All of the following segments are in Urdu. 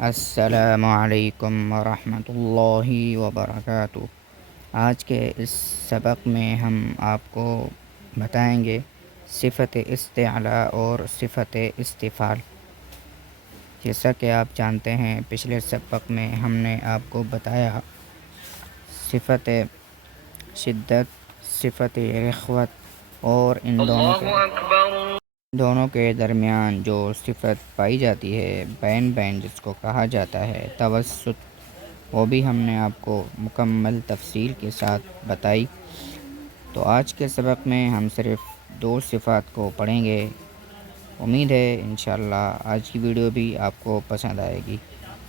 السلام علیکم ورحمۃ اللہ وبرکاتہ۔ آج کے اس سبق میں ہم آپ کو بتائیں گے صفت استعلاء اور صفت استفعال۔ جیسا کہ آپ جانتے ہیں پچھلے سبق میں ہم نے آپ کو بتایا صفت شدت، صفت رخوت اور ان دونوں کے درمیان جو صفت پائی جاتی ہے بین جس کو کہا جاتا ہے توسط، وہ بھی ہم نے آپ کو مکمل تفصیل کے ساتھ بتائی۔ تو آج کے سبق میں ہم صرف 2 صفات کو پڑھیں گے۔ امید ہے انشاءاللہ آج کی ویڈیو بھی آپ کو پسند آئے گی۔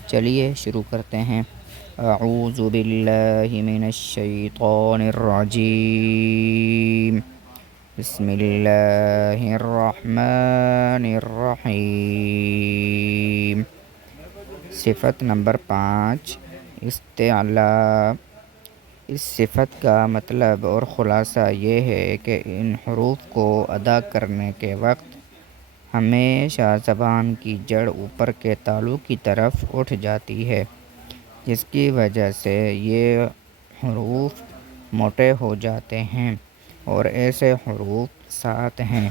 چلیے شروع کرتے ہیں۔ اعوذ باللہ من الشیطان الرجیم، بسم اللہ الرحمن الرحیم۔ صفت نمبر 5 استعلاء۔ اس صفت کا مطلب اور خلاصہ یہ ہے کہ ان حروف کو ادا کرنے کے وقت ہمیشہ زبان کی جڑ اوپر کے تالو کی طرف اٹھ جاتی ہے، جس کی وجہ سے یہ حروف موٹے ہو جاتے ہیں، اور ایسے حروف 7 ہیں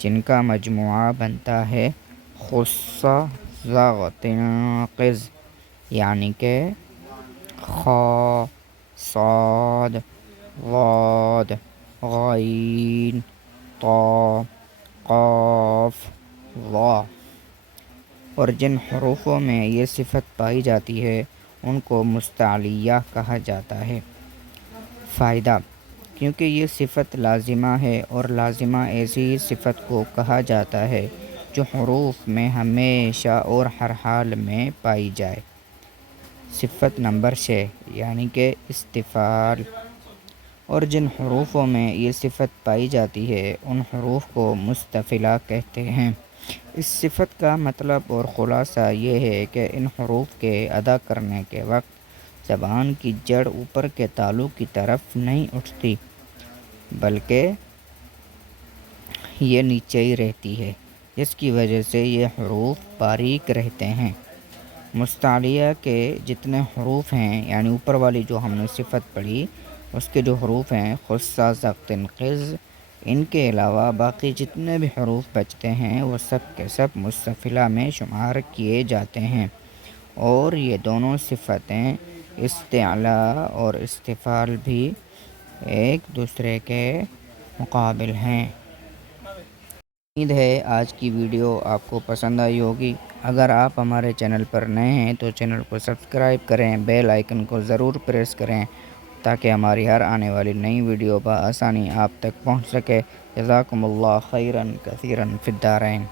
جن کا مجموعہ بنتا ہے خص ض قز، یعنی کہ خ، صاد، ضاد، غین، طا، قاف، ظا۔ اور جن حروفوں میں یہ صفت پائی جاتی ہے ان کو مستعلیہ کہا جاتا ہے۔ فائدہ: کیونکہ یہ صفت لازمہ ہے، اور لازمہ ایسی صفت کو کہا جاتا ہے جو حروف میں ہمیشہ اور ہر حال میں پائی جائے۔ صفت نمبر 6 یعنی کہ استفعال۔ اور جن حروفوں میں یہ صفت پائی جاتی ہے ان حروف کو مستفعلہ کہتے ہیں۔ اس صفت کا مطلب اور خلاصہ یہ ہے کہ ان حروف کے ادا کرنے کے وقت زبان کی جڑ اوپر کے تالو کی طرف نہیں اٹھتی، بلکہ یہ نیچے ہی رہتی ہے، جس کی وجہ سے یہ حروف باریک رہتے ہیں۔ مستعلیہ کے جتنے حروف ہیں، یعنی اوپر والی جو ہم نے صفت پڑھی اس کے جو حروف ہیں خص ض قز، ان کے علاوہ باقی جتنے بھی حروف بچتے ہیں وہ سب کے سب مستفعلہ میں شمار کیے جاتے ہیں، اور یہ دونوں صفتیں استعلاء اور استفعال بھی ایک دوسرے کے مقابل ہیں۔ امید ہے آج کی ویڈیو آپ کو پسند آئی ہوگی۔ اگر آپ ہمارے چینل پر نئے ہیں تو چینل کو سبسکرائب کریں، بیل آئیکن کو ضرور پریس کریں تاکہ ہماری ہر آنے والی نئی ویڈیو بآسانی آپ تک پہنچ سکے۔ جزاکم اللہ خیرا کثیرا فی الدارین۔